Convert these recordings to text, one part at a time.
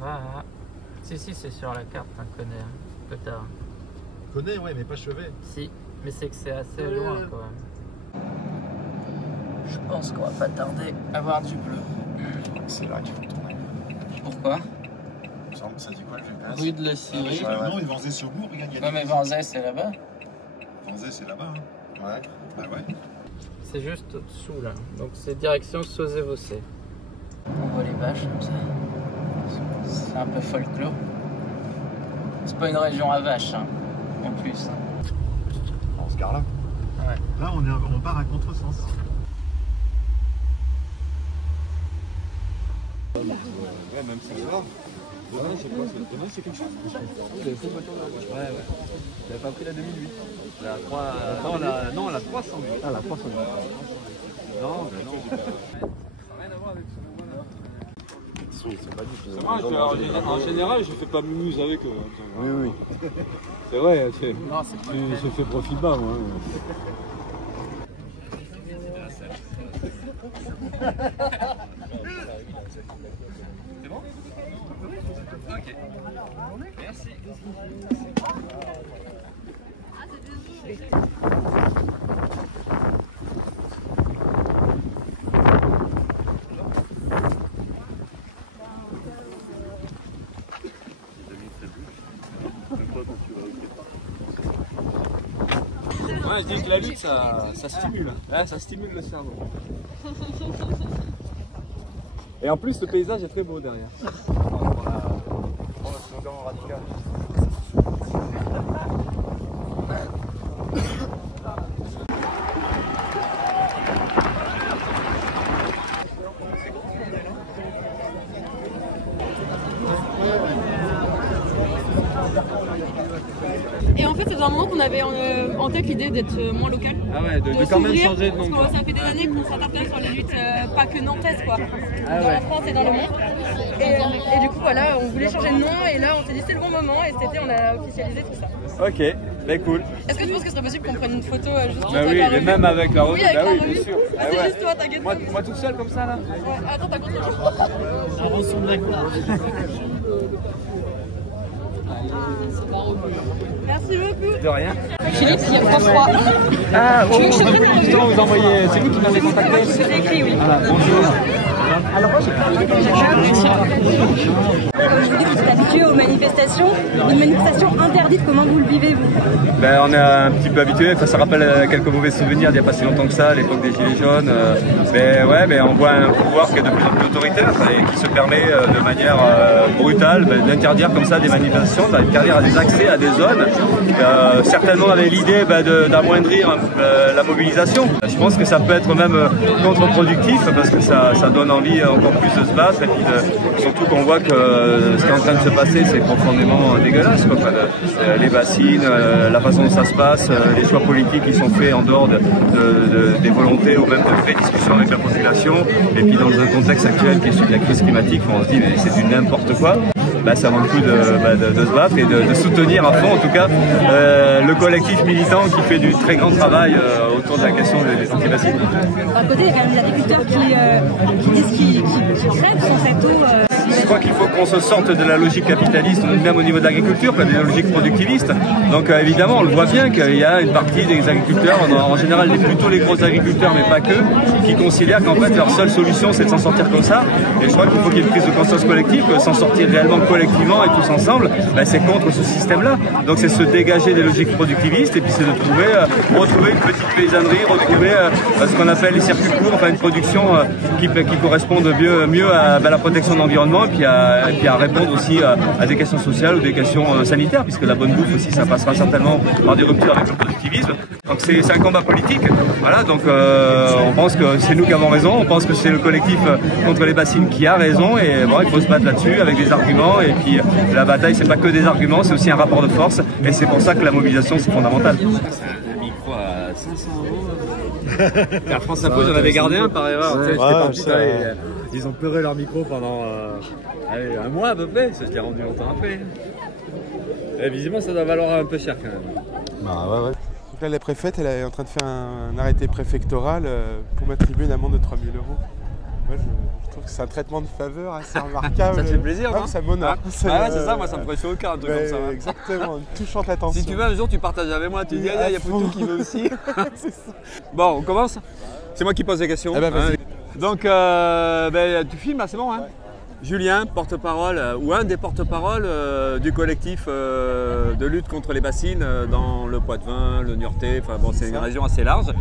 va. Si, c'est sur la carte, on connaît. Peut-être. Connais, ouais, mais pas Chevet. Si, mais c'est que c'est assez loin quand même. Je pense qu'on va pas tarder à voir du bleu. C'est là qu'il faut tourner. Pourquoi? Ça dit quoi le GPS? Rue de la Syrie. Non, il Vanzay sur Bourg, regarde. Ouais, mais Vanzay, c'est là-bas. Vanzay, c'est là-bas. Hein. Ouais. Bah ouais. C'est juste au-dessous là. Donc c'est direction Sauzé-Vossé. On voit les vaches comme ça. C'est un peu folklore. C'est pas une région à vaches, hein, en plus. On se gare là. Ouais. Là, on part à contresens. Ouais, même si c'est là. Demain, c'est quoi? Demain, c'est quelque chose. Vous avez fait une voiture de la gauche? Ouais. Vous n'avez pas pris la 2008? La 3... Non, la 308. Ah, la 308. Non, mais non. Ça n'a rien à voir avec ce moment-là. Ils sont pas du tout. Moi, en général, je fais pas mumuse avec eux. Oui. C'est vrai, je fais profil bas, moi. C'est bon? Ok. Merci. Ouais, je dis que la lutte, ça stimule. Ouais, ça stimule le cerveau. Et en plus, le paysage est très beau derrière. Pour le slogan radical. Et en fait, c'est un moment qu'on avait en tête l'idée d'être moins local. Ah ouais, de quand même changer de nom. Parce que ça fait des années qu'on s'interpelle sur les luttes pas que nantaises, quoi. Ah dans ouais. la France et dans le monde. Et du coup, voilà, on voulait changer de nom et là, on s'est dit c'est le bon moment et cet été, on a officialisé tout ça. Ok, bah cool. Est-ce que tu penses que ce serait possible qu'on prenne une photo juste Bah avec oui, la mais revue? même avec la revue, Oui, avec bah la oui, revue. bien sûr. Ah, c'est juste toi, t'inquiète pas. Moi tout seul comme ça là. Ouais. Attends, t'as compris? Merci beaucoup. De rien. Philippe, il y a François. Ah, Tu veux que je te prenne la revue? justement, vous envoyez, c'est vous qui m'avez contacté. Je vous ai écrit, oui. Voilà, bonjour. Alors moi, je vous dis que vous êtes habitué aux manifestations. Une manifestation interdite, comment vous le vivez, vous? Ben, on est un petit peu habitué, enfin, ça rappelle quelques mauvais souvenirs d'il n'y a pas si longtemps que ça, à l'époque des Gilets jaunes. Mais on voit un pouvoir qui est de plus en plus autoritaire et qui se permet de manière brutale d'interdire comme ça des manifestations, d'interdire des accès à des zones, certainement avec l'idée d'amoindrir la mobilisation. Je pense que ça peut être même contre-productif parce que ça donne envie encore plus de se battre et puis surtout qu'on voit que ce qui est en train de se passer c'est profondément dégueulasse, quoi. Enfin, les bassines, la façon dont ça se passe, les choix politiques qui sont faits en dehors des volontés ou même de vraies discussions avec la population et puis dans un contexte actuel qui est celui de la crise climatique, on se dit mais c'est du n'importe quoi. Ça vaut le coup de se battre et de soutenir à fond en tout cas le collectif militant qui fait du très grand travail autour de la question des anti-bassines. D'un côté, il y a quand même des agriculteurs qui disent qu'ils crèvent sans cette eau. Je crois qu'il faut qu'on se sorte de la logique capitaliste, même au niveau de l'agriculture, pas de la logique productiviste. Donc évidemment, on le voit bien qu'il y a une partie des agriculteurs, en général plutôt les gros agriculteurs, mais pas que, qui considèrent qu'en fait leur seule solution c'est de s'en sortir comme ça. Et je crois qu'il faut qu'il y ait une prise de conscience collective, que s'en sortir réellement collectivement et tous ensemble, c'est contre ce système-là. Donc c'est se dégager des logiques productivistes et puis c'est de retrouver une petite paysannerie, retrouver ce qu'on appelle les circuits courts, enfin une production qui corresponde mieux à la protection de l'environnement et puis à répondre aussi à des questions sociales ou des questions sanitaires, puisque la bonne bouffe aussi ça passera certainement par des ruptures avec le productivisme. Donc c'est un combat politique. Voilà, donc on pense que c'est nous qui avons raison, on pense que c'est le collectif contre les bassines qui a raison et bon, il faut se battre là-dessus avec des arguments et puis la bataille c'est pas que des arguments, c'est aussi un rapport de force et c'est pour ça que la mobilisation c'est fondamental. Un micro à 500 €. La France Info, j'en avais gardé un par erreur. Ils ont pleuré leur micro pendant un mois à peu près, c'est ce qui a rendu longtemps après. Et visiblement ça doit valoir un peu cher quand même. Bah ouais. Donc là la préfète elle est en train de faire un arrêté préfectoral pour m'attribuer une amende de 3 000 €. Moi, je trouve que c'est un traitement de faveur assez remarquable. Ça te fait plaisir, Ah, non? ça m'honore. Ouais, c'est ça, moi ça me ferait chaud au cœur, un truc comme ça. Hein. Exactement, une touchante attention. Si tu veux, un jour tu partages avec moi, tu dis, il y a Poutou qui veut aussi. Bon, on commence? C'est moi qui pose les questions. Eh ben, vas-y. Donc, tu filmes là, c'est bon, hein? Julien, porte-parole, ou un des porte-paroles du collectif de lutte contre les bassines dans le Poitou-Vin, le Niortais, enfin bon, c'est une région assez large.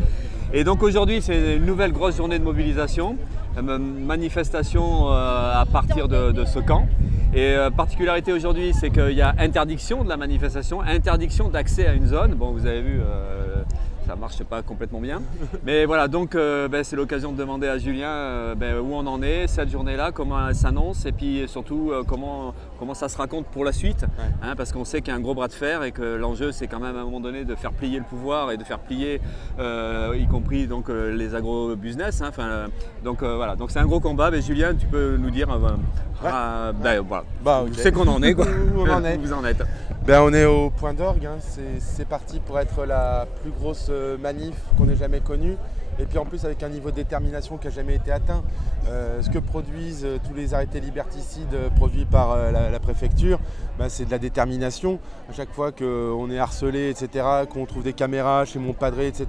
Et donc aujourd'hui, c'est une nouvelle grosse journée de mobilisation, manifestation à partir de ce camp. Et particularité aujourd'hui, c'est qu'il y a interdiction de la manifestation, interdiction d'accès à une zone. Bon, vous avez vu, ça ne marche pas complètement bien. Mais voilà, donc c'est l'occasion de demander à Julien où on en est, cette journée-là, comment elle s'annonce et puis surtout comment ça se raconte pour la suite. Ouais. Hein, parce qu'on sait qu'il y a un gros bras de fer et que l'enjeu, c'est quand même à un moment donné de faire plier le pouvoir et de faire plier, y compris donc, les agro-business. Hein, donc voilà, donc c'est un gros combat. Mais Julien, tu peux nous dire voilà. Okay. C'est qu'on en est, quoi. Où on en est. Vous en êtes. On est au point d'orgue, hein. C'est parti pour être la plus grosse manif qu'on ait jamais connue. Et puis en plus avec un niveau de détermination qui n'a jamais été atteint. Ce que produisent tous les arrêtés liberticides produits par la préfecture, c'est de la détermination. À chaque fois qu'on est harcelé, etc., qu'on trouve des caméras chez mon padré, etc.,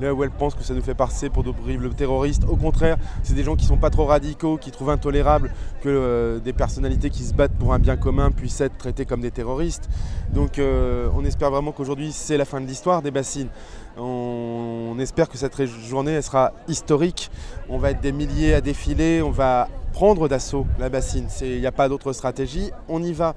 là où elle pense que ça nous fait passer pour d'horribles terroristes, au contraire, c'est des gens qui ne sont pas trop radicaux, qui trouvent intolérable que des personnalités qui se battent pour un bien commun puissent être traitées comme des terroristes. Donc on espère vraiment qu'aujourd'hui c'est la fin de l'histoire des bassines. On espère que cette journée elle sera historique. On va être des milliers à défiler, on va prendre d'assaut la bassine. Il n'y a pas d'autre stratégie, on y va.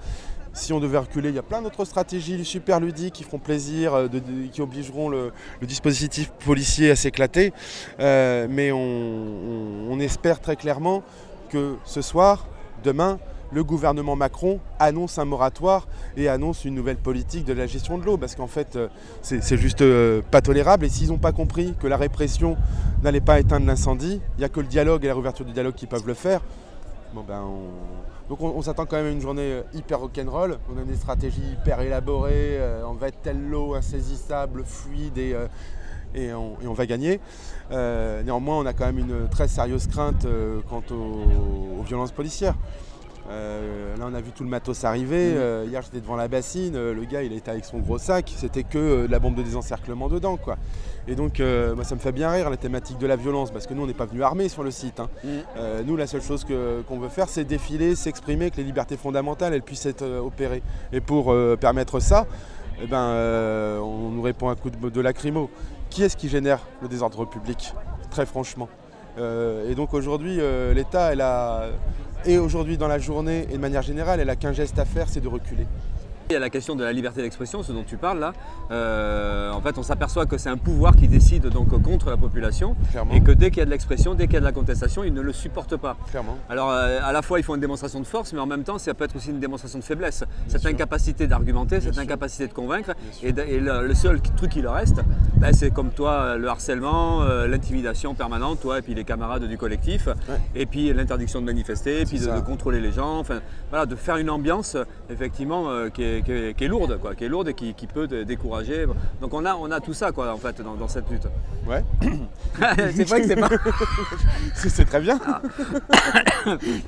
Si on devait reculer, il y a plein d'autres stratégies super ludiques qui feront plaisir, qui obligeront le dispositif policier à s'éclater. Mais on espère très clairement que ce soir, demain, le gouvernement Macron annonce un moratoire et annonce une nouvelle politique de la gestion de l'eau parce qu'en fait c'est juste pas tolérable et s'ils n'ont pas compris que la répression n'allait pas éteindre l'incendie, il n'y a que le dialogue et la réouverture du dialogue qui peuvent le faire. Donc on s'attend quand même à une journée hyper rock'n'roll, on a des stratégies hyper élaborées, on va être tel lot insaisissable, fluide et on va gagner. Néanmoins on a quand même une très sérieuse crainte quant aux violences policières. Là on a vu tout le matos arriver, hier j'étais devant la bassine, le gars il était avec son gros sac, c'était que de la bombe de désencerclement dedans quoi. Et donc moi ça me fait bien rire la thématique de la violence parce que nous on n'est pas venu armés sur le site. Hein. Nous la seule chose qu'on veut faire c'est défiler, s'exprimer, que les libertés fondamentales elles puissent être opérées. Et pour permettre ça, on nous répond un coup de lacrymo. Qui est-ce qui génère le désordre public? Très franchement. Et donc aujourd'hui l'État et aujourd'hui dans la journée et de manière générale, elle n'a qu'un geste à faire, c'est de reculer. Il y a la question de la liberté d'expression, ce dont tu parles là. En fait, on s'aperçoit que c'est un pouvoir qui décide donc contre la population. Clairement. Et que dès qu'il y a de l'expression, dès qu'il y a de la contestation, il ne le supporte pas. Clairement. Alors, à la fois, il faut une démonstration de force, mais en même temps, ça peut être aussi une démonstration de faiblesse. Cette incapacité d'argumenter, cette incapacité de convaincre. Et le seul truc qui leur reste, c'est comme toi, le harcèlement, l'intimidation permanente, toi et puis les camarades du collectif, et puis l'interdiction de manifester, et puis de contrôler les gens. Enfin, voilà, de faire une ambiance, effectivement, qui est lourde, quoi, qui est lourde et qui peut décourager. Donc on a tout ça quoi, en fait, dans cette lutte. Ouais. C'est vrai que c'est pas. C'est très bien.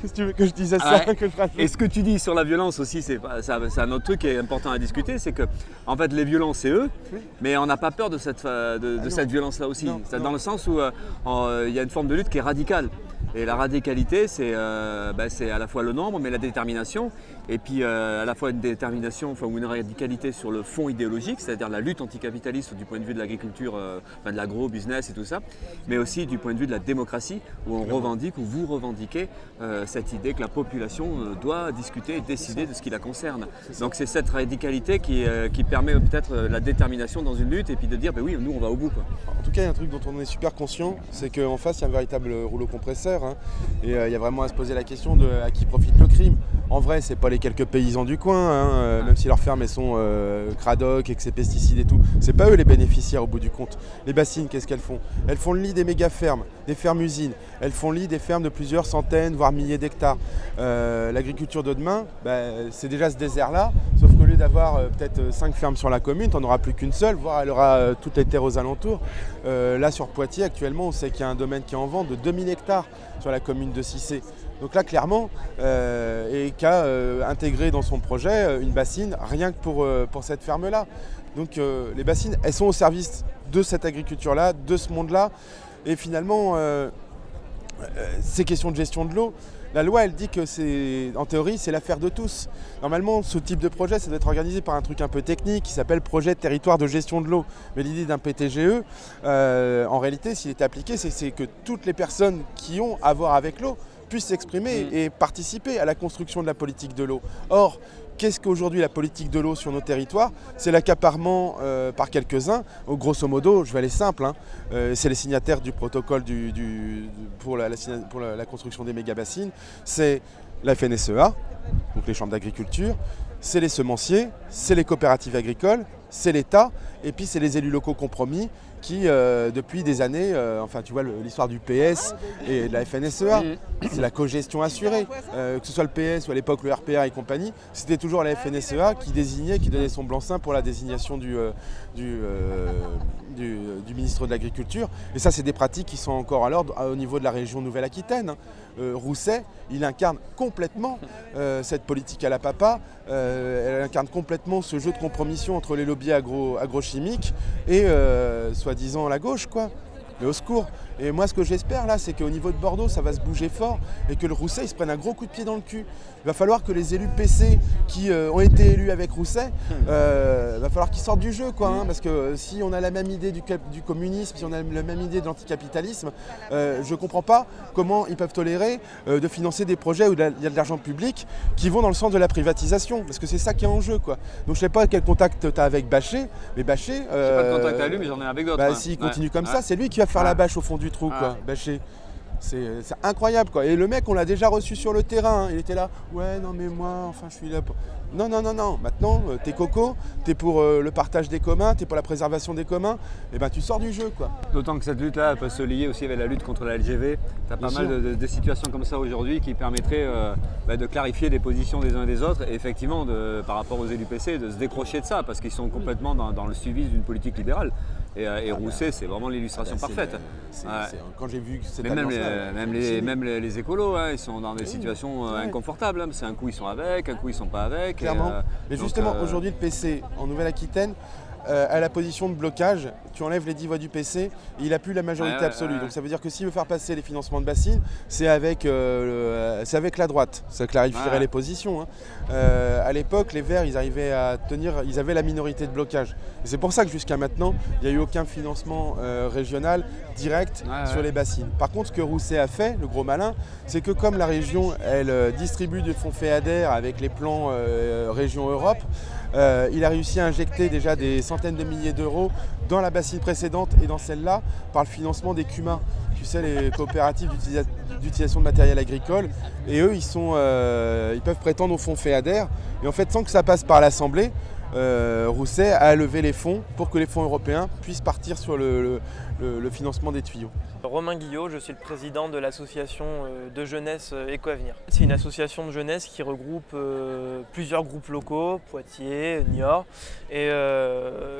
Qu'est-ce que tu veux que je dise à ça? Et ce que tu dis sur la violence aussi, c'est un autre truc qui est important à discuter, c'est que en fait les violents c'est eux, mais on n'a pas peur de cette violence-là aussi. Non. Dans le sens où il y a une forme de lutte qui est radicale. Et la radicalité, c'est à la fois le nombre, mais la détermination. Et puis à la fois une détermination, ou une radicalité sur le fond idéologique, c'est-à-dire la lutte anticapitaliste du point de vue de l'agriculture, de l'agro-business et tout ça, mais aussi du point de vue de la démocratie, où on revendique, où vous revendiquez cette idée que la population doit discuter et décider de ce qui la concerne. Donc c'est cette radicalité qui permet peut-être la détermination dans une lutte et puis de dire, oui, nous on va au bout, quoi. En tout cas, il y a un truc dont on est super conscient, c'est qu'en face, il y a un véritable rouleau compresseur. Hein, et il y a vraiment à se poser la question de à qui profite le crime. En vrai, c'est pas les quelques paysans du coin, hein, même si leurs fermes elles sont cradoc, avec ces pesticides et tout. C'est pas eux les bénéficiaires au bout du compte. Les bassines, qu'est-ce qu'elles font? Elles font le lit des méga fermes, des fermes usines. Elles font le lit des fermes de plusieurs centaines, voire milliers d'hectares. L'agriculture de demain, c'est déjà ce désert-là, sauf qu'au lieu d'avoir peut-être 5 fermes sur la commune, tu n'en auras plus qu'une seule, voire elle aura toutes les terres aux alentours. Là sur Poitiers actuellement, on sait qu'il y a un domaine qui est en vente de 2000 hectares sur la commune de Cissé. Donc là clairement, et qui a intégré dans son projet une bassine rien que pour cette ferme-là. Donc les bassines, elles sont au service de cette agriculture-là, de ce monde-là. Et finalement, ces questions de gestion de l'eau, la loi, elle dit que en théorie, c'est l'affaire de tous. Normalement, ce type de projet, ça doit être organisé par un truc un peu technique qui s'appelle projet de territoire de gestion de l'eau. Mais l'idée d'un PTGE, en réalité, s'il est appliqué, c'est que toutes les personnes qui ont à voir avec l'eau puissent s'exprimer et participer à la construction de la politique de l'eau. Or, qu'est-ce qu'aujourd'hui la politique de l'eau sur nos territoires? C'est l'accaparement par quelques-uns. Grosso modo, je vais aller simple, hein, c'est les signataires du protocole pour la construction des méga-bassines. C'est la FNSEA, donc les chambres d'agriculture, c'est les semenciers, c'est les coopératives agricoles, c'est l'État, et puis c'est les élus locaux compromis qui, depuis des années, enfin tu vois l'histoire du PS et de la FNSEA, c'est la cogestion assurée. Que ce soit le PS ou à l'époque le RPA et compagnie, c'était toujours la FNSEA qui désignait, qui donnait son blanc-seing pour la désignation du ministre de l'Agriculture. Et ça, c'est des pratiques qui sont encore à l'ordre au niveau de la région Nouvelle-Aquitaine. Rousset, il incarne complètement cette politique à la papa, elle incarne complètement ce jeu de compromission entre les lobbies agrochimiques et soi-disant la gauche, quoi. Mais au secours. Et moi, ce que j'espère là, c'est qu'au niveau de Bordeaux, ça va se bouger fort et que le Rousset, il se prenne un gros coup de pied dans le cul. Il va falloir que les élus PC qui ont été élus avec Rousset, va falloir qu'ils sortent du jeu, quoi. Hein, parce que si on a la même idée du communisme, si on a la même idée de l'anticapitalisme, je ne comprends pas comment ils peuvent tolérer de financer des projets où il y a de l'argent public qui vont dans le sens de la privatisation. Parce que c'est ça qui est en jeu, quoi. Donc je ne sais pas quel contact tu as avec Bachet, mais Bachet... J'ai pas de contact avec lui, mais j'en ai avec d'autres. Bah, s'il continue comme ça, c'est lui qui va faire la bâche au fond du trou, quoi, Bachet. C'est incroyable, quoi. Et le mec, on l'a déjà reçu sur le terrain. Hein. Il était là, ouais, non, mais moi, enfin, je suis là pour... Non. Maintenant, t'es coco, t'es pour le partage des communs, t'es pour la préservation des communs. Et ben, tu sors du jeu, quoi. D'autant que cette lutte-là peut se lier aussi avec la lutte contre la LGV. T'as pas mal de situations comme ça aujourd'hui qui permettraient de clarifier les positions des uns et des autres. Et effectivement, par rapport aux élus PC, de se décrocher de ça, parce qu'ils sont complètement dans le suivi d'une politique libérale. Et Rousset, c'est vraiment l'illustration parfaite. Quand j'ai vu cette même les écolos, hein, ils sont dans des situations inconfortables. Hein. C'est un coup ils sont avec, un coup ils sont pas avec. Clairement. Mais justement, aujourd'hui, le PC en Nouvelle-Aquitaine, à la position de blocage, tu enlèves les 10 voix du PC, et il n'a plus la majorité absolue. Donc ça veut dire que s'il veut faire passer les financements de bassines, c'est avec la droite. Ça clarifierait les positions. Hein. À l'époque, les Verts, ils arrivaient à tenir, ils avaient la minorité de blocage. Et c'est pour ça que jusqu'à maintenant, il n'y a eu aucun financement régional direct sur les bassines. Par contre, ce que Rousset a fait, le gros malin, c'est que comme la région, elle distribue du fonds FEADER avec les plans Région Europe, il a réussi à injecter déjà des centaines de milliers d'euros dans la bassine précédente et dans celle-là par le financement des CUMA. Tu sais, les coopératives d'utilisation de matériel agricole. Et eux, ils peuvent prétendre au fonds FEADER. Et en fait, sans que ça passe par l'Assemblée, Rousset a levé les fonds pour que les fonds européens puissent partir sur le financement des tuyaux. Romain Guillot, je suis le président de l'association de jeunesse Écoavenir. C'est une association de jeunesse qui regroupe plusieurs groupes locaux, Poitiers, Niort. Et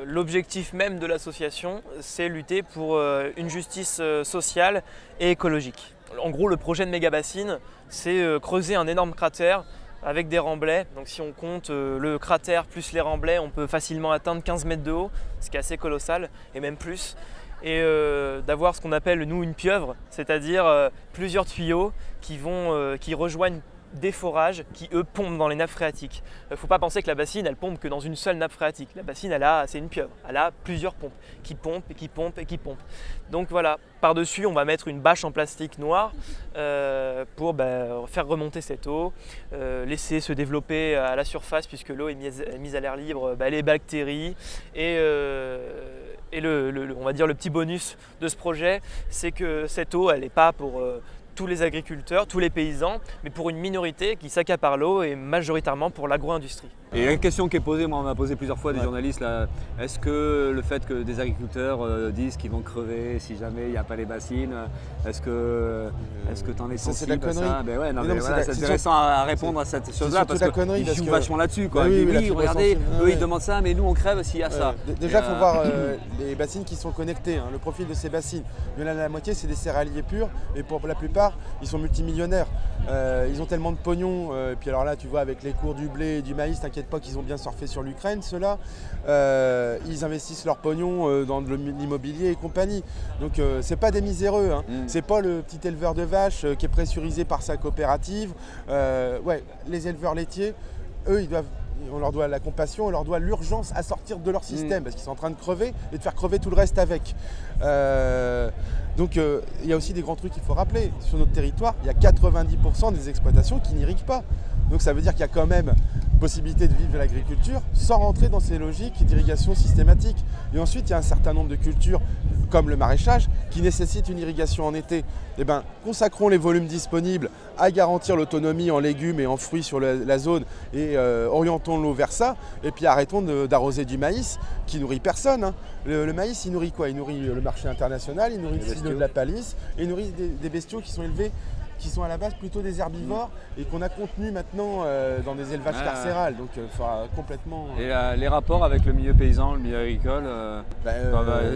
l'objectif même de l'association, c'est lutter pour une justice sociale et écologique. En gros, le projet de méga-bassine, c'est creuser un énorme cratère avec des remblais. Donc si on compte le cratère plus les remblais, on peut facilement atteindre 15 mètres de haut, ce qui est assez colossal, et même plus. Et d'avoir ce qu'on appelle, nous, une pieuvre, c'est-à-dire plusieurs tuyaux qui rejoignent des forages qui, eux, pompent dans les nappes phréatiques. Il ne faut pas penser que la bassine, elle pompe que dans une seule nappe phréatique. La bassine, c'est une pieuvre. Elle a plusieurs pompes qui pompent et qui pompent et qui pompent. Donc voilà, par-dessus, on va mettre une bâche en plastique noir pour faire remonter cette eau, laisser se développer à la surface puisque l'eau est mise à l'air libre, les bactéries. Et on va dire le petit bonus de ce projet, c'est que cette eau, elle n'est pas pour tous les agriculteurs, tous les paysans, mais pour une minorité qui s'accapare l'eau et majoritairement pour l'agro-industrie. Et une question qui est posée, moi on m'a posé plusieurs fois des journalistes là, est-ce que le fait que des agriculteurs disent qu'ils vont crever si jamais il n'y a pas les bassines, est-ce que tu en es sensible à ça? Ben ouais, non, mais voilà, c'est intéressant à répondre à cette chose-là parce qu'ils jouent vachement là-dessus. Oui, regardez, eux ils demandent ça, mais nous on crève s'il y a ça. Déjà il faut voir les bassines qui sont connectées, le profil de ces bassines. Il y en a la moitié, c'est des céréaliers purs, et pour la plupart, ils sont multimillionnaires. Ils ont tellement de pognon, et puis alors là, tu vois, avec les cours du blé et du maïs, t'inquiète pas qu'ils ont bien surfé sur l'Ukraine, ceux-là. Ils investissent leur pognon dans l'immobilier et compagnie. Donc, c'est pas des miséreux, c'est pas le petit éleveur de vaches qui est pressurisé par sa coopérative. Ouais, les éleveurs laitiers, eux, on leur doit la compassion, on leur doit l'urgence à sortir de leur système parce qu'ils sont en train de crever et de faire crever tout le reste avec. Donc il y a aussi des grands trucs qu'il faut rappeler. Sur notre territoire, il y a 90% des exploitations qui n'irriguent pas. Donc ça veut dire qu'il y a quand même possibilité de vivre de l'agriculture sans rentrer dans ces logiques d'irrigation systématique. Et ensuite, il y a un certain nombre de cultures, comme le maraîchage, qui nécessitent une irrigation en été. Eh bien, consacrons les volumes disponibles à garantir l'autonomie en légumes et en fruits sur la zone et orientons l'eau vers ça. Et puis arrêtons d'arroser du maïs qui nourrit personne. Le maïs, il nourrit quoi? Il nourrit le marché international, il nourrit le silo de la palisse et il nourrit des bestiaux qui sont élevés, qui sont à la base plutôt des herbivores et qu'on a contenus maintenant dans des élevages carcérales. Donc il faudra complètement... Et les rapports avec le milieu paysan, le milieu agricole,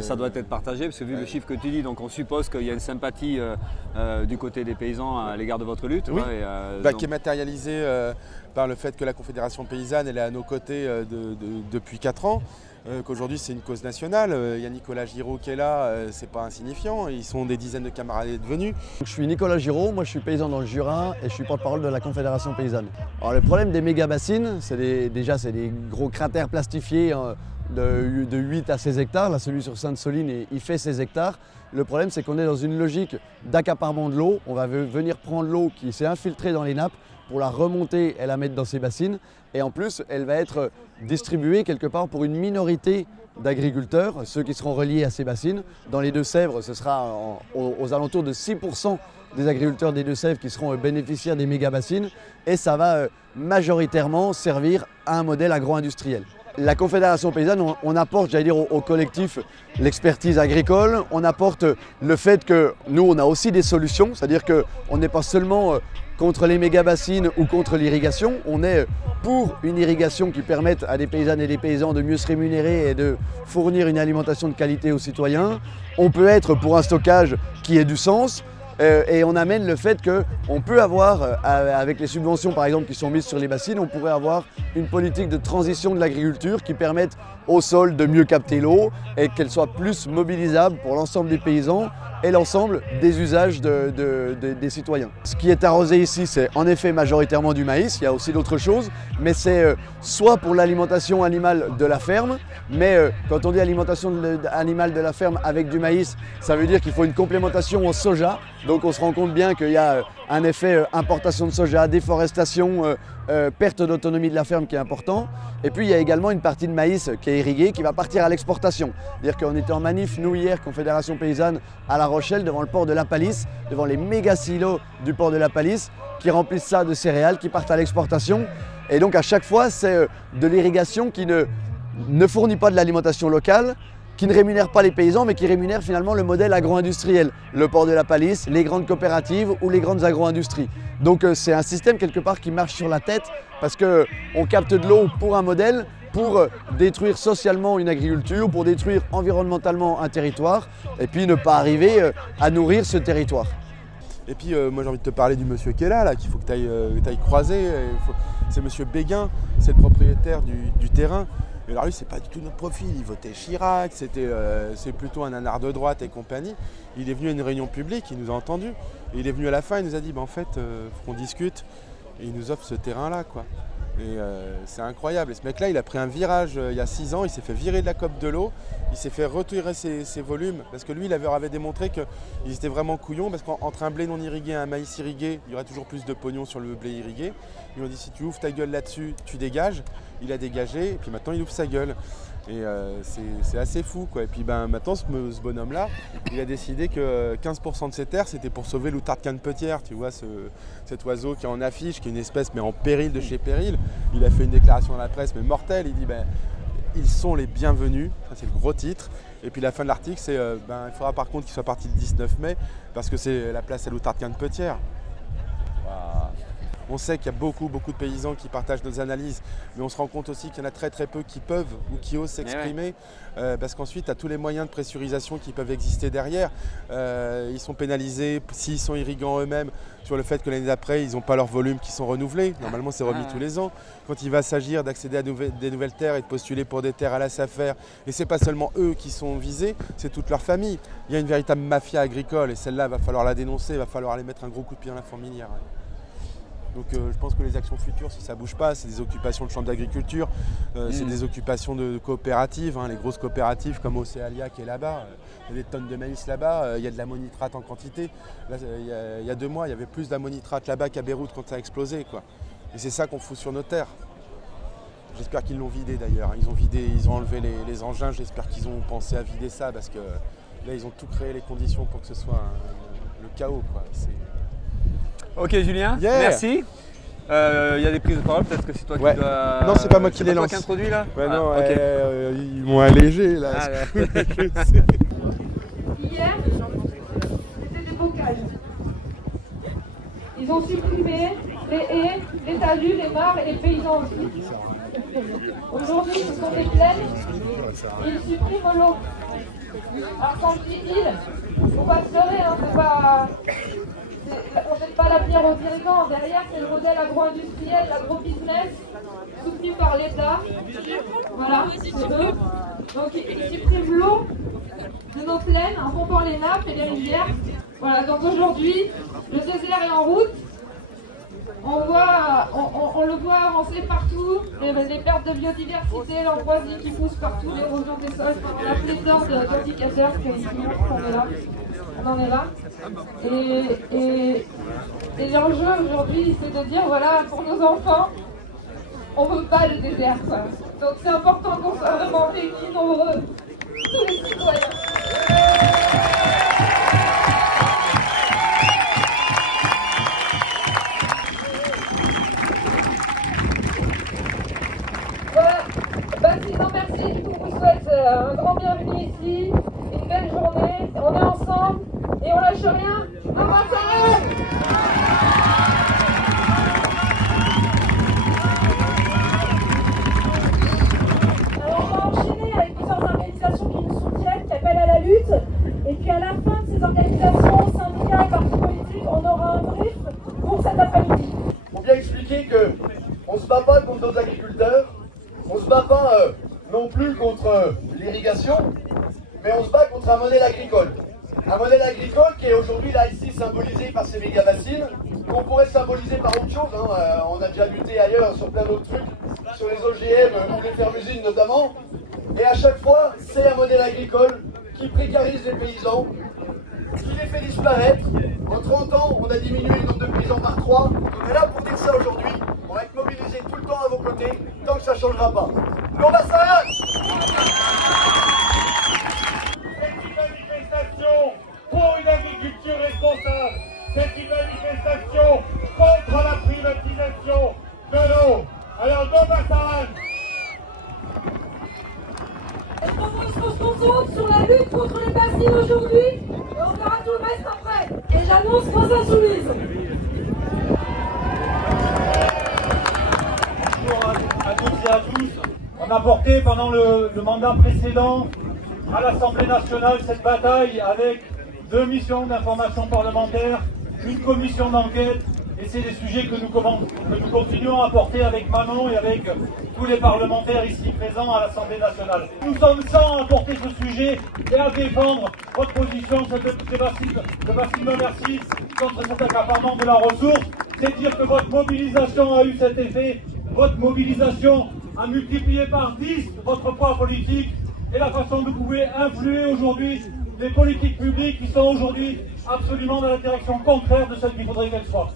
ça doit être partagé parce que vu le chiffre que tu dis, donc on suppose qu'il y a une sympathie du côté des paysans à l'égard de votre lutte. Oui, donc... qui est matérialisée par le fait que la Confédération paysanne elle est à nos côtés depuis 4 ans. Qu'aujourd'hui c'est une cause nationale. Il y a Nicolas Giraud qui est là, c'est pas insignifiant, ils sont des dizaines de camarades devenus. Je suis Nicolas Giraud, moi je suis paysan dans le Jura et je suis porte-parole de la Confédération paysanne. Alors le problème des méga-bassines, c'est des gros cratères plastifiés de 8 à 16 hectares. Là celui sur Sainte-Soline il fait 16 hectares. Le problème c'est qu'on est dans une logique d'accaparement de l'eau. On va venir prendre l'eau qui s'est infiltrée dans les nappes pour la remonter et la mettre dans ces bassines. Et en plus, elle va être distribuée quelque part pour une minorité d'agriculteurs, ceux qui seront reliés à ces bassines. Dans les Deux-Sèvres, ce sera aux alentours de 6% des agriculteurs des Deux-Sèvres qui seront bénéficiaires des méga-bassines. Et ça va majoritairement servir à un modèle agro-industriel. La Confédération paysanne, on apporte, j'allais dire, au collectif l'expertise agricole, on apporte le fait que nous, on a aussi des solutions, c'est-à-dire qu'on n'est pas seulement contre les méga-bassines ou contre l'irrigation, on est pour une irrigation qui permette à des paysannes et des paysans de mieux se rémunérer et de fournir une alimentation de qualité aux citoyens. On peut être pour un stockage qui ait du sens. Et on amène le fait qu'on peut avoir, avec les subventions par exemple qui sont mises sur les bassines, on pourrait avoir une politique de transition de l'agriculture qui permette au sol de mieux capter l'eau et qu'elle soit plus mobilisable pour l'ensemble des paysans et l'ensemble des usages des citoyens. Ce qui est arrosé ici, c'est en effet majoritairement du maïs, il y a aussi d'autres choses, mais c'est soit pour l'alimentation animale de la ferme, mais quand on dit alimentation animale de la ferme avec du maïs, ça veut dire qu'il faut une complémentation au soja. Donc on se rend compte bien qu'il y a un effet importation de soja, déforestation, perte d'autonomie de la ferme qui est important. Et puis il y a également une partie de maïs qui est irriguée qui va partir à l'exportation. C'est-à-dire qu'on était en manif, nous hier, Confédération paysanne, à La Rochelle, devant le port de La Palisse, devant les méga silos du port de La Palisse, qui remplissent ça de céréales, qui partent à l'exportation. Et donc à chaque fois, c'est de l'irrigation qui ne fournit pas de l'alimentation locale, qui ne rémunère pas les paysans, mais qui rémunère finalement le modèle agro-industriel. Le port de La Palisse, les grandes coopératives ou les grandes agro-industries. Donc c'est un système quelque part qui marche sur la tête parce qu'on capte de l'eau pour un modèle, pour détruire socialement une agriculture, pour détruire environnementalement un territoire et puis ne pas arriver à nourrir ce territoire. Et puis moi j'ai envie de te parler du monsieur qui est là qu'il faut que tu ailles croiser. C'est monsieur Béguin, c'est le propriétaire du terrain. Et alors lui, c'est pas du tout notre profil, il votait Chirac, c'est plutôt un anard de droite et compagnie. Il est venu à une réunion publique, il nous a entendus. Et il est venu à la fin, il nous a dit, en fait, faut qu'on discute. Et il nous offre ce terrain-là, quoi. Et c'est incroyable. Et ce mec-là, il a pris un virage il y a 6 ans, il s'est fait virer de la COP de l'eau, il s'est fait retirer ses volumes, parce que lui, il avait démontré qu'ils étaient vraiment couillons, parce qu'entre un blé non irrigué et un maïs irrigué, il y aurait toujours plus de pognon sur le blé irrigué. Ils ont dit, si tu ouvres ta gueule là-dessus, tu dégages. Il a dégagé, et puis maintenant, il ouvre sa gueule. Et c'est assez fou, quoi. Et puis maintenant, ce bonhomme-là, il a décidé que 15% de ses terres, c'était pour sauver l'outarde canepetière. Tu vois, cet oiseau qui est en affiche, qui est une espèce mais en péril de chez péril. Il a fait une déclaration dans la presse, mais mortelle. Il dit ils sont les bienvenus. Ça, c'est le gros titre. Et puis la fin de l'article, c'est il faudra par contre qu'il soit parti le 19 mai, parce que c'est la place à l'outarde canepetière. On sait qu'il y a beaucoup de paysans qui partagent nos analyses, mais on se rend compte aussi qu'il y en a très peu qui peuvent ou qui osent s'exprimer, parce qu'ensuite, tu as tous les moyens de pressurisation qui peuvent exister derrière. Ils sont pénalisés s'ils sont irrigants eux-mêmes sur le fait que l'année d'après, ils n'ont pas leurs volumes qui sont renouvelés. Normalement, c'est remis tous les ans. Quand il va s'agir d'accéder à des nouvelles terres et de postuler pour des terres à la SAFER, et ce n'est pas seulement eux qui sont visés, c'est toute leur famille. Il y a une véritable mafia agricole, et celle-là, il va falloir la dénoncer, il va falloir aller mettre un gros coup de pied dans la fourmilière. Donc je pense que les actions futures, si ça ne bouge pas, c'est des occupations de chambres d'agriculture, c'est des occupations de coopératives, les grosses coopératives comme Océalia qui est là-bas. Il y a des tonnes de maïs là-bas, il y a de l'ammonitrate en quantité. Là, il y a 2 mois, il y avait plus d'ammonitrate là-bas qu'à Beyrouth quand ça a explosé, quoi. Et c'est ça qu'on fout sur nos terres. J'espère qu'ils l'ont vidé d'ailleurs. Ils ont enlevé les engins, j'espère qu'ils ont pensé à vider ça parce que là, ils ont tout créé les conditions pour que ce soit le chaos, quoi. Ok Julien, merci. Il y a des prises de parole, peut-être que c'est toi qui dois... Non, c'est pas moi qui les lance. C'est toi qui introduis là? Ouais, non, ils m'ont allégé là. Hier, c'était des bocages. Ils ont supprimé les haies, les talus, les mares et les paysans aussi. Aujourd'hui, ce sont des plaines. Ils suppriment l'eau. Alors quand je dis île, faut pas se leurrer, c'est pas... On ne jette pas la pierre aux dirigeants. Derrière, c'est le modèle agro-industriel, l'agro-business, soutenu par l'État. Voilà, c'est eux. Donc, ils suppriment l'eau de nos plaines en pompant les nappes et les rivières. Voilà, donc aujourd'hui, le désert est en route. On le voit avancer partout, les pertes de biodiversité, l'ambroisie qui pousse partout, l'érosion des sols, la pléthore d'indicateurs on en est là. Et l'enjeu aujourd'hui, c'est de dire, voilà, pour nos enfants, on ne veut pas le désert, quoi. Donc c'est important qu'on soit vraiment réunis, nombreux, tous les citoyens. Merci, du coup, on vous souhaite un grand bienvenue ici, une belle journée, on est ensemble et on lâche rien, à Marseille. Alors on va enchaîner avec plusieurs organisations qui nous soutiennent, qui appellent à la lutte, et puis à la fin de ces organisations, syndicats et partis politiques, on aura un brief pour cet après-midi. Il faut bien expliquer qu'on ne se bat pas contre nos agriculteurs, on ne se bat pas non plus contre l'irrigation, mais on se bat contre un modèle agricole. Un modèle agricole qui est aujourd'hui là ici symbolisé par ces méga-bassines, qu'on pourrait symboliser par autre chose. On a déjà lutté ailleurs sur plein d'autres trucs, sur les OGM ou les fermes-usines notamment. Et à chaque fois, c'est un modèle agricole qui précarise les paysans, qui les fait disparaître. En 30 ans, on a diminué le nombre de paysans par 3. On est là pour dire ça aujourd'hui. On va être mobilisés tout le temps à vos côtés, tant que ça ne changera pas. Combat Sarrac! C'est une manifestation pour une agriculture responsable. C'est une manifestation contre la privatisation de l'eau. Alors, Combat Sarrac! Est-ce qu'on se concentre sur la lutte contre les bassines aujourd'hui et on verra tout le reste après. Et j'annonce France Insoumise. Bonjour à toutes et à tous. On a porté pendant le mandat précédent à l'Assemblée nationale cette bataille avec 2 missions d'information parlementaire, une commission d'enquête, et c'est des sujets que nous continuons à porter avec Manon et avec tous les parlementaires ici présents à l'Assemblée nationale. Nous sommes 100 à porter ce sujet et à défendre votre position de Bastille Merci contre cet accaparement de la ressource. C'est dire que votre mobilisation a eu cet effet, votre mobilisation a multiplié par 10 votre poids politique et la façon dont vous pouvez influer aujourd'hui les politiques publiques qui sont aujourd'hui absolument dans la direction contraire de celle qu'il faudrait qu'elles soient.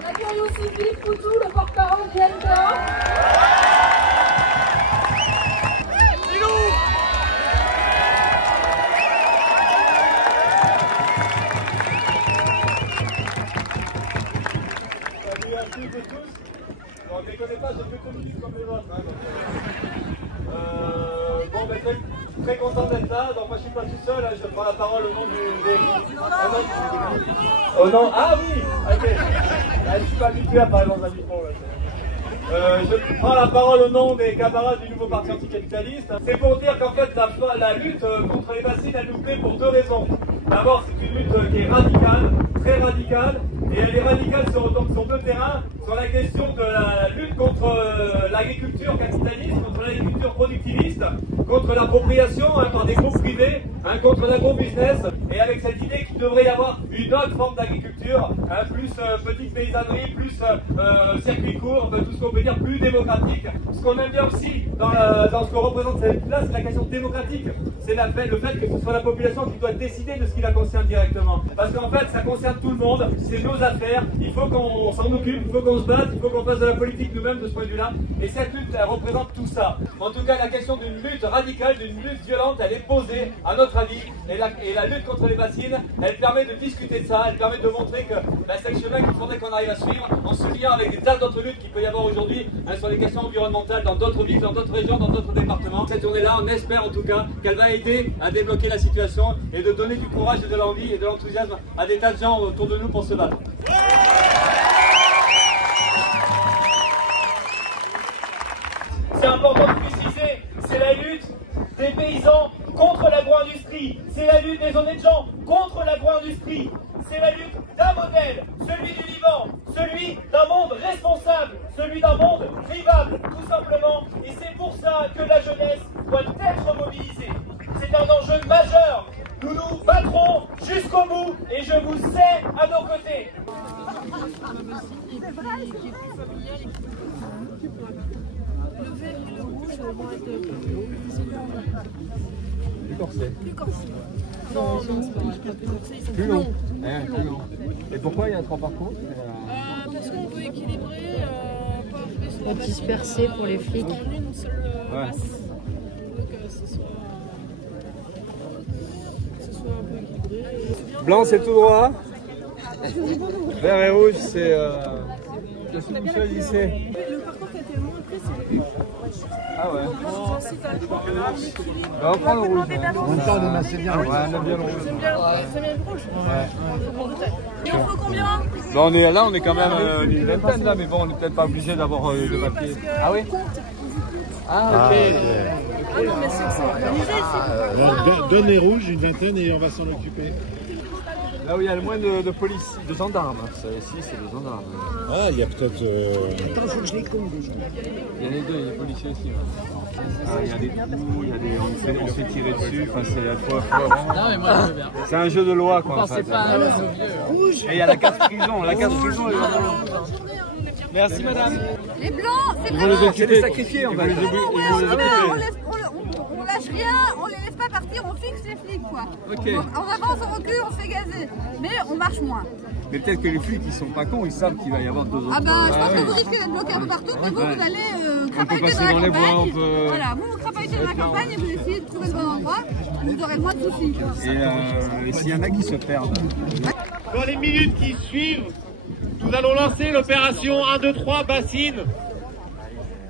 On accueille aussi Philippe Poutou, le porte-parole Blanc viennent dehors. Salut à toutes et tous. Bon, je ne les connais pas, j'ai fait communique comme les autres. Bon, ben, très content d'être là. Donc, moi, je ne suis pas tout seul. Hein. Je prends la parole au nom au nom... Ah oui, ok. Je ne suis pas habitué à parler dans un micro. Je prends la parole au nom des camarades du nouveau parti anticapitaliste. C'est pour dire qu'en fait, la lutte contre les bassines, elle nous plaît pour deux raisons. D'abord, c'est une lutte qui est radicale, très radicale, et elle est radicale sur deux terrains, sur la question de la lutte contre l'agriculture capitaliste, contre l'agriculture productiviste, contre l'appropriation par des groupes privés, contre l'agro-business, et avec cette idée qu'il devrait y avoir une autre forme d'agriculture, plus petite paysannerie, plus circuit court, tout ce qu'on peut dire plus démocratique. Ce qu'on aime bien aussi dans ce qu'on représente cette lutte-là, c'est la question démocratique. C'est le fait que ce soit la population qui doit décider de ce qui la concerne directement. Parce qu'en fait, ça concerne tout le monde, c'est nos affaires, il faut qu'on s'en occupe, il faut qu'on se batte, il faut qu'on fasse de la politique nous-mêmes de ce point de vue-là. Et cette lutte, elle représente tout ça. En tout cas, la question d'une lutte radicale, d'une lutte violente, elle est posée, à notre avis. Et la lutte contre les bassines, elle permet de discuter de ça, elle permet de montrer que c'est le chemin qu'il faudrait qu'on arrive à suivre, en se liant avec des tas d'autres luttes qu'il peut y avoir aujourd'hui sur les questions environnementales dans d'autres villes, dans d'autres régions, dans d'autres départements. Cette journée-là, on espère en tout cas qu'elle va aider à débloquer la situation et de donner du courage et de l'envie et de l'enthousiasme à des tas de gens autour de nous pour se battre. C'est important de préciser, c'est la lutte des paysans contre l'agro-industrie, c'est la lutte des honnêtes gens contre l'agro-industrie, c'est la lutte d'un modèle, celui du vivant, celui d'un monde responsable, celui d'un monde vivable, tout simplement, et c'est pour ça que la jeunesse doit être mobilisée. C'est un enjeu majeur, nous nous battrons jusqu'au bout et je vous sais à nos côtés. Le vert et le rouge vont être plus corsés. Plus corsés. Non, c'est pas plus corsés, ils sont plus longs. Plus long. Et pourquoi il y a 3 parcours? Parce qu'on veut équilibrer, pas arriver sur la disperser pour les flics. En une seule masse. Donc ce soit un peu équilibré. Blanc, c'est tout droit. Vert et rouge, c'est... Qu'est-ce que vous choisissez? Le parcours qui a été le moins pris, c'est le rouge. Ah ouais. On va prendre le rouge. En même temps, on c'est bien. Ouais, on aime bien le rouge. J'aime bien le rouge. Ouais. Il en faut combien? On est quand même une vingtaine là, mais bon, on n'est peut-être pas obligé d'avoir le papier. Ah oui? Ah ok. Ah non, mais c'est organisé. Donne les rouges, une vingtaine, et on va s'en occuper. Là où il y a le moins de police, de gendarmes. Ça aussi, c'est des gendarmes. Ah, il y a peut-être... Attends, faut que je les compte déjà. Il y a les deux, il y a les policiers aussi. Il y a des coups, on se fait tirer dessus, enfin c'est à toi. Non mais moi je veux bien. C'est un jeu de loi quoi. Pensez pas aux vieux. Et il y a la case prison, Merci madame. Les blancs, c'est pas grave. C'est les sacrifiés, on va les occuper. On lâche rien, on les laisse pas partir, on fixe les flics quoi. Okay. Donc, on avance, on recule, on se fait gazer. Mais on marche moins. Mais peut-être que les flics ils sont pas cons, ils savent qu'il va y avoir 2 autres. Ah bah je pense que vous risquez d'être bloqués un peu partout, mais vous allez crapahuter dans la les campagne. bois, Voilà, vous crapahuter dans la campagne et vous essayez de trouver le bon endroit, vous aurez moins de soucis. Et s'il y en a qui se perdent. Dans les minutes qui suivent, nous allons lancer l'opération 1, 2, 3 bassines.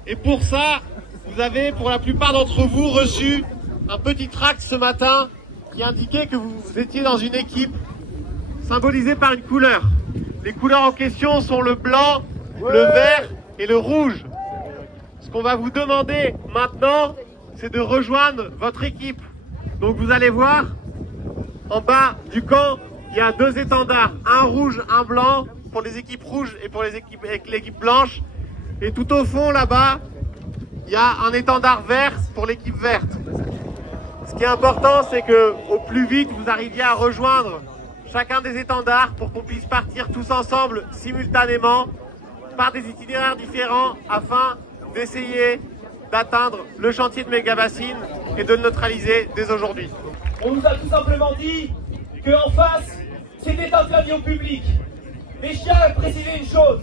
Et pour ça, vous avez pour la plupart d'entre vous reçu un petit tract ce matin qui indiquait que vous étiez dans une équipe symbolisée par une couleur. Les couleurs en question sont le blanc, le vert et le rouge. Ce qu'on va vous demander maintenant, c'est de rejoindre votre équipe. Donc vous allez voir, en bas du camp, il y a 2 étendards, un rouge, un blanc, pour les équipes rouges et pour l'équipe blanche. Et tout au fond, là-bas, il y a un étendard vert pour l'équipe verte. Ce qui est important, c'est que au plus vite, vous arriviez à rejoindre chacun des étendards pour qu'on puisse partir tous ensemble simultanément par des itinéraires différents afin d'essayer d'atteindre le chantier de méga-bassines et de le neutraliser dès aujourd'hui. On nous a tout simplement dit qu'en face, c'était un camion public. Mais je tiens à préciser une chose.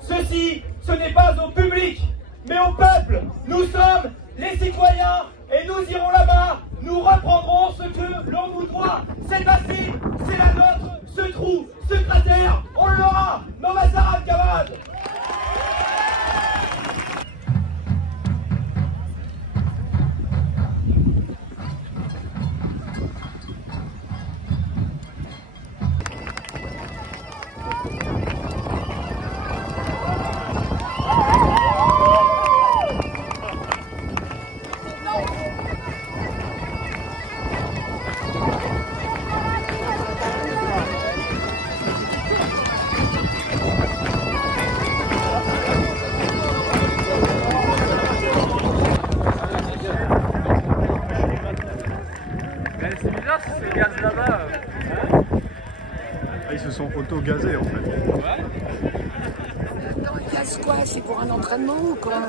Ceci ce n'est pas au public, mais au peuple. Nous sommes les citoyens et nous irons là-bas, nous reprendrons ce que l'on nous doit. Cette bassine, c'est la nôtre, ce trou, ce cratère, on l'aura. Mamassara, camarades. C'est bizarre si ces gaz là-bas. Ils se sont auto-gazés en fait. Non, il casse quoi? C'est pour un entraînement ou quoi là?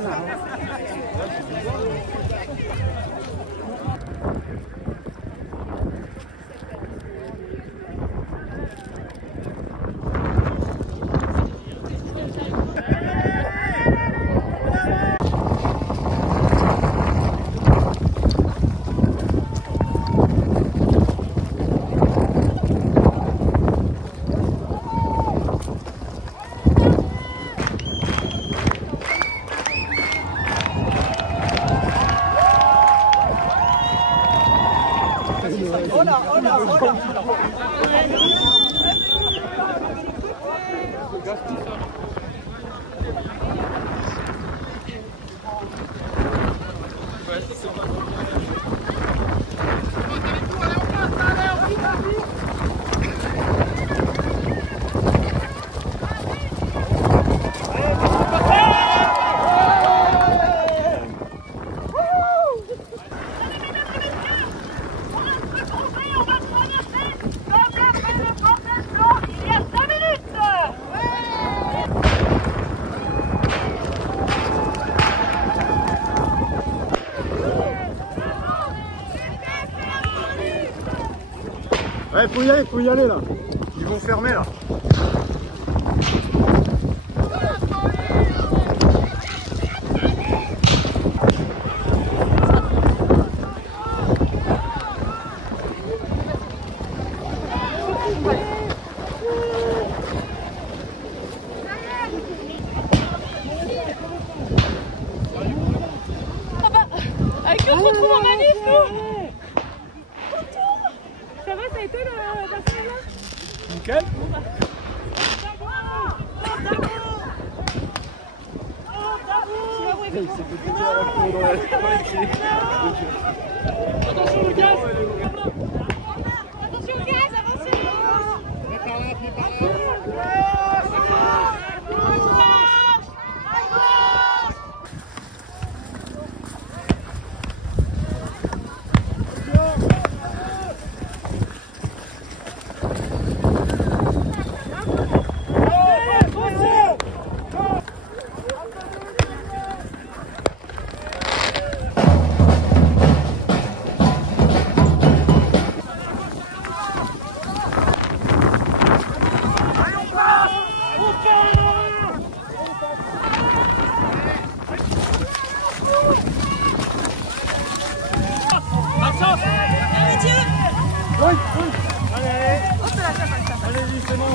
Ouais, faut y aller là. Ils vont fermer là. Avec on se retrouve en manif, nous. Ça va, ça a été la semaine là? Nickel. Attention au gaz. Attention au gaz, avancez. Allez-y, c'est bon.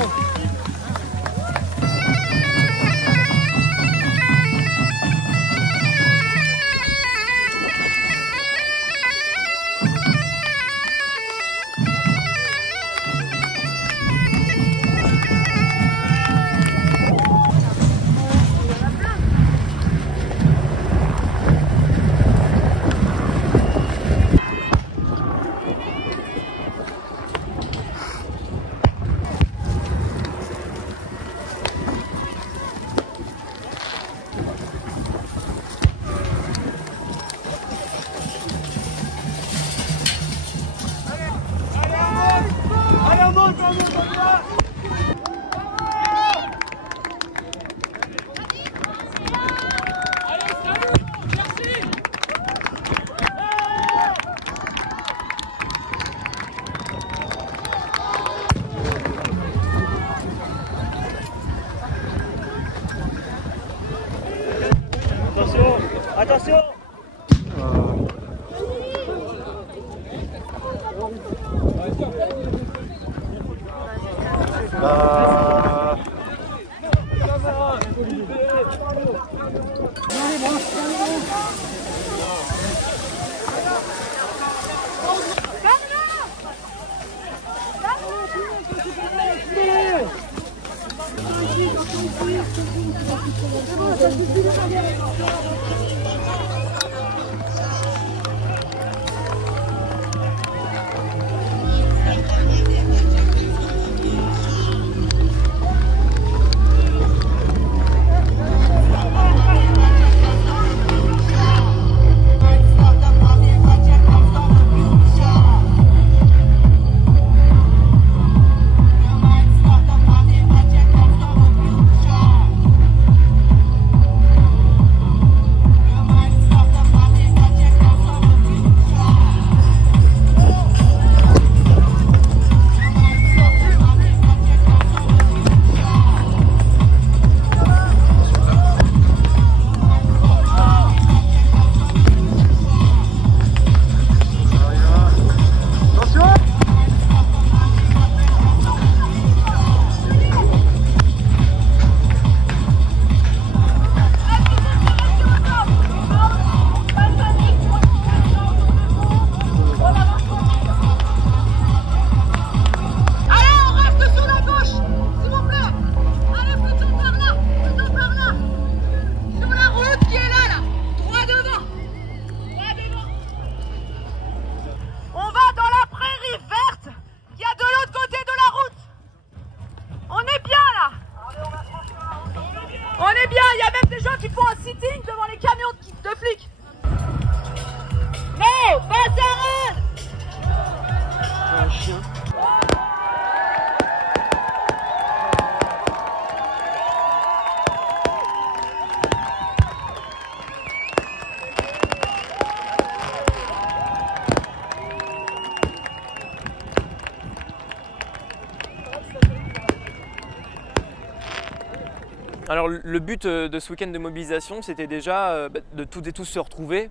Alors le but de ce week-end de mobilisation, c'était déjà de toutes et tous se retrouver,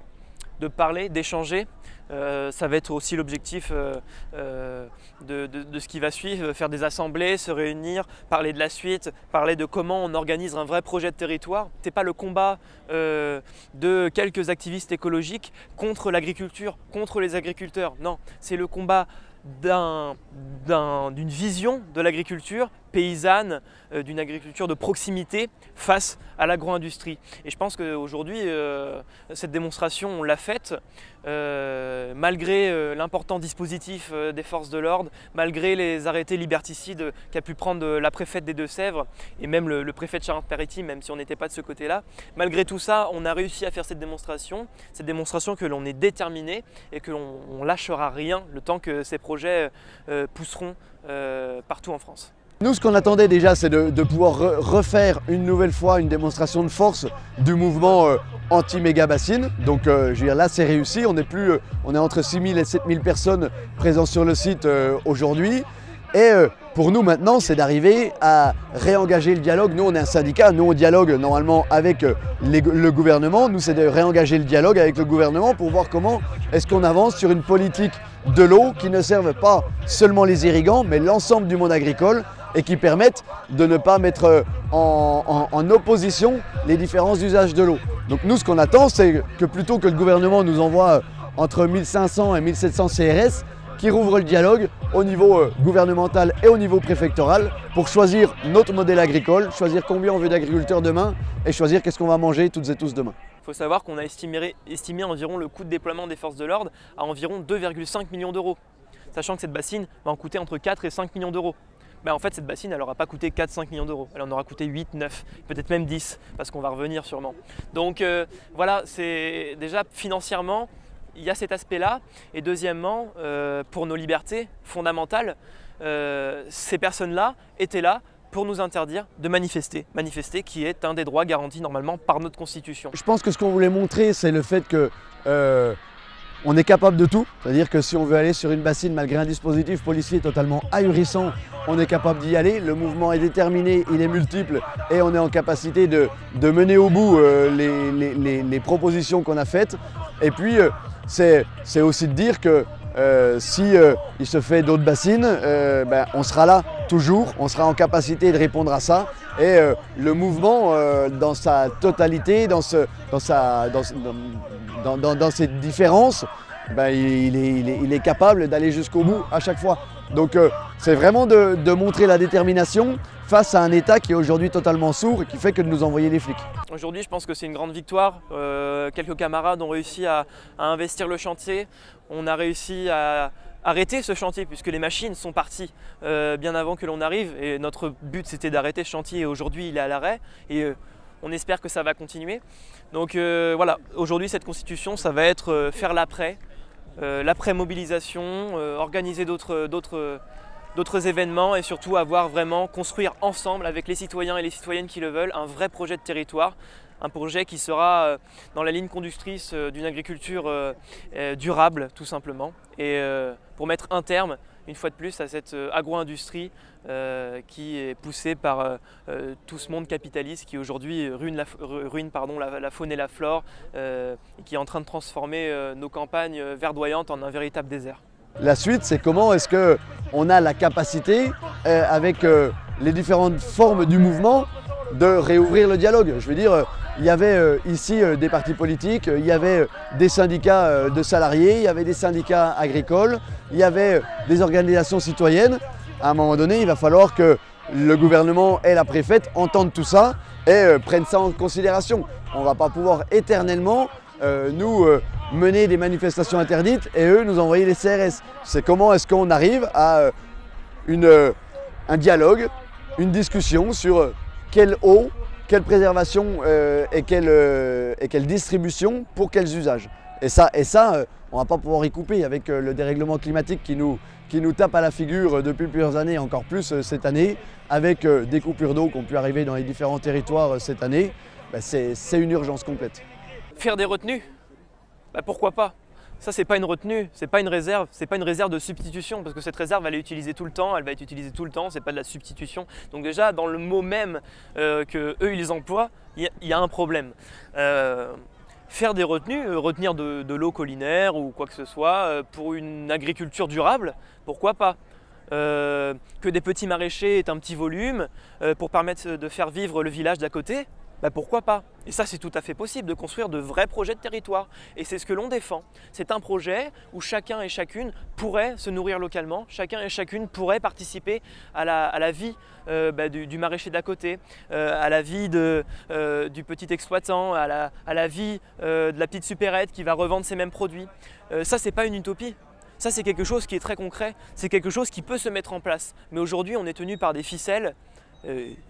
de parler, d'échanger. Ça va être aussi l'objectif de ce qui va suivre, faire des assemblées, se réunir, parler de la suite, parler de comment on organise un vrai projet de territoire. Ce n'est pas le combat de quelques activistes écologiques contre l'agriculture, contre les agriculteurs. Non, c'est le combat d'une vision de l'agriculture paysanne, d'une agriculture de proximité face à l'agro-industrie. Et je pense qu'aujourd'hui, cette démonstration, on l'a faite malgré l'important dispositif des forces de l'ordre, malgré les arrêtés liberticides qu'a pu prendre la préfète des Deux-Sèvres et même le préfet de Charente-Maritime, même si on n'était pas de ce côté-là. Malgré tout ça, on a réussi à faire cette démonstration que l'on est déterminé et que l'on lâchera rien le temps que ces projets pousseront partout en France. Nous, ce qu'on attendait déjà, c'est de pouvoir refaire une nouvelle fois une démonstration de force du mouvement anti-méga-bassine. Donc je veux dire, là, c'est réussi. On est entre 6 000 et 7 000 personnes présentes sur le site aujourd'hui. Et pour nous, maintenant, c'est d'arriver à réengager le dialogue. Nous, on est un syndicat. Nous, on dialogue normalement avec le gouvernement. Nous, c'est de réengager le dialogue avec le gouvernement pour voir comment est-ce qu'on avance sur une politique de l'eau qui ne serve pas seulement les irrigants, mais l'ensemble du monde agricole, et qui permettent de ne pas mettre en opposition les différents usages de l'eau. Donc nous, ce qu'on attend, c'est que plutôt que le gouvernement nous envoie entre 1500 et 1700 CRS, qui rouvre le dialogue au niveau gouvernemental et au niveau préfectoral pour choisir notre modèle agricole, choisir combien on veut d'agriculteurs demain et choisir qu'est-ce qu'on va manger toutes et tous demain. Il faut savoir qu'on a estimé environ le coût de déploiement des forces de l'ordre à environ 2,5 millions d'euros, sachant que cette bassine va en coûter entre 4 et 5 millions d'euros. Ben en fait, cette bassine, elle n'aura pas coûté 4-5 millions d'euros, elle en aura coûté 8, 9, peut-être même 10, parce qu'on va revenir sûrement. Donc voilà, c'est déjà financièrement, il y a cet aspect-là. Et deuxièmement, pour nos libertés fondamentales, ces personnes-là étaient là pour nous interdire de manifester. Manifester qui est un des droits garantis normalement par notre Constitution. Je pense que ce qu'on voulait montrer, c'est le fait que on est capable de tout, c'est-à-dire que si on veut aller sur une bassine malgré un dispositif policier totalement ahurissant, on est capable d'y aller, le mouvement est déterminé, il est multiple et on est en capacité de mener au bout les propositions qu'on a faites. Et puis c'est aussi de dire que si il se fait d'autres bassines, on sera là toujours, on sera en capacité de répondre à ça. Et le mouvement, dans sa totalité, dans ses différences, il est capable d'aller jusqu'au bout à chaque fois. Donc c'est vraiment de montrer la détermination face à un État qui est aujourd'hui totalement sourd et qui fait que de nous envoyer les flics. Aujourd'hui, je pense que c'est une grande victoire. Quelques camarades ont réussi à investir le chantier. On a réussi à arrêter ce chantier puisque les machines sont parties bien avant que l'on arrive. Et notre but, c'était d'arrêter ce chantier et aujourd'hui, il est à l'arrêt. Et on espère que ça va continuer. Donc voilà, aujourd'hui, cette constitution, ça va être faire l'après, l'après-mobilisation, organiser d'autres événements et surtout construire ensemble avec les citoyens et les citoyennes qui le veulent un vrai projet de territoire, un projet qui sera dans la ligne conductrice d'une agriculture durable tout simplement et pour mettre un terme une fois de plus à cette agro-industrie qui est poussée par tout ce monde capitaliste qui aujourd'hui ruine la faune et la flore et qui est en train de transformer nos campagnes verdoyantes en un véritable désert. La suite, c'est comment est-ce qu'on a la capacité, avec les différentes formes du mouvement, de réouvrir le dialogue. Je veux dire, il y avait ici des partis politiques, il y avait des syndicats de salariés, il y avait des syndicats agricoles, il y avait des organisations citoyennes. À un moment donné, il va falloir que le gouvernement et la préfète entendent tout ça et prennent ça en considération. On ne va pas pouvoir éternellement nous mener des manifestations interdites et eux nous envoyer les CRS. C'est comment est-ce qu'on arrive à un dialogue, une discussion sur quelle eau, quelle préservation et quelle distribution pour quels usages. Et ça on ne va pas pouvoir y couper avec le dérèglement climatique qui nous tape à la figure depuis plusieurs années, encore plus cette année, avec des coupures d'eau qui ont pu arriver dans les différents territoires cette année. C'est une urgence complète. Faire des retenues, pourquoi pas? Ça, c'est pas une retenue, c'est pas une réserve, c'est pas une réserve de substitution parce que cette réserve, elle est utilisée tout le temps, elle va être utilisée tout le temps, c'est pas de la substitution. Donc déjà, dans le mot même que eux ils emploient, il y a un problème. Faire des retenues, retenir de l'eau collinaire ou quoi que ce soit pour une agriculture durable, pourquoi pas? Que des petits maraîchers aient un petit volume pour permettre de faire vivre le village d'à côté, pourquoi pas? Et ça, c'est tout à fait possible de construire de vrais projets de territoire. Et c'est ce que l'on défend. C'est un projet où chacun et chacune pourrait se nourrir localement, chacun et chacune pourrait participer à la vie du maraîcher d'à côté, à la vie du petit exploitant, à la vie de la petite supérette qui va revendre ses mêmes produits. Ça, c'est pas une utopie. Ça, c'est quelque chose qui est très concret. C'est quelque chose qui peut se mettre en place. Mais aujourd'hui, on est tenu par des ficelles.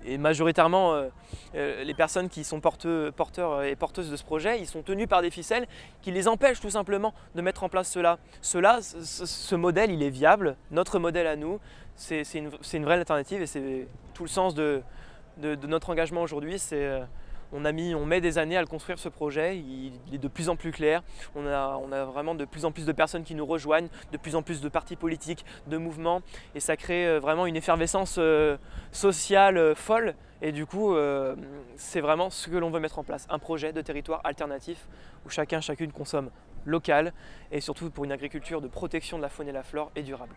Et majoritairement les personnes qui sont porteurs et porteuses de ce projet, ils sont tenus par des ficelles qui les empêchent tout simplement de mettre en place cela. Ce modèle, il est viable, notre modèle à nous, c'est une vraie alternative et c'est tout le sens de notre engagement aujourd'hui. On met des années à le construire ce projet, il est de plus en plus clair, on a vraiment de plus en plus de personnes qui nous rejoignent, de plus en plus de partis politiques, de mouvements et ça crée vraiment une effervescence sociale folle et du coup c'est vraiment ce que l'on veut mettre en place, un projet de territoire alternatif où chacune consomme local et surtout pour une agriculture de protection de la faune et la flore et durable.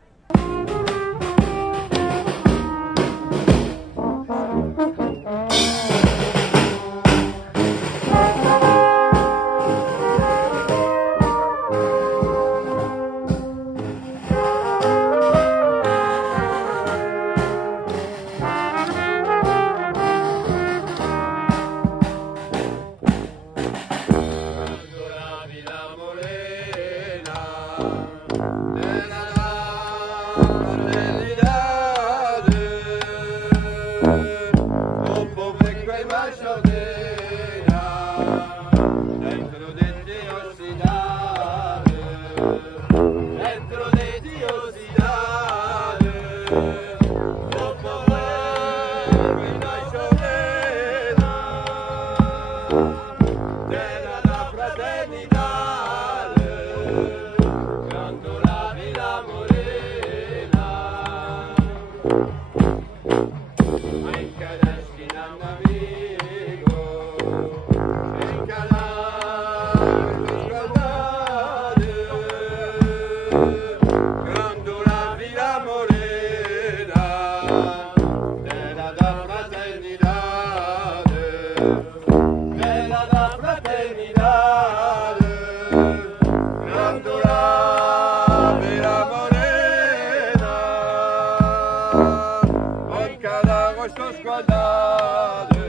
Cada Roche Squadade.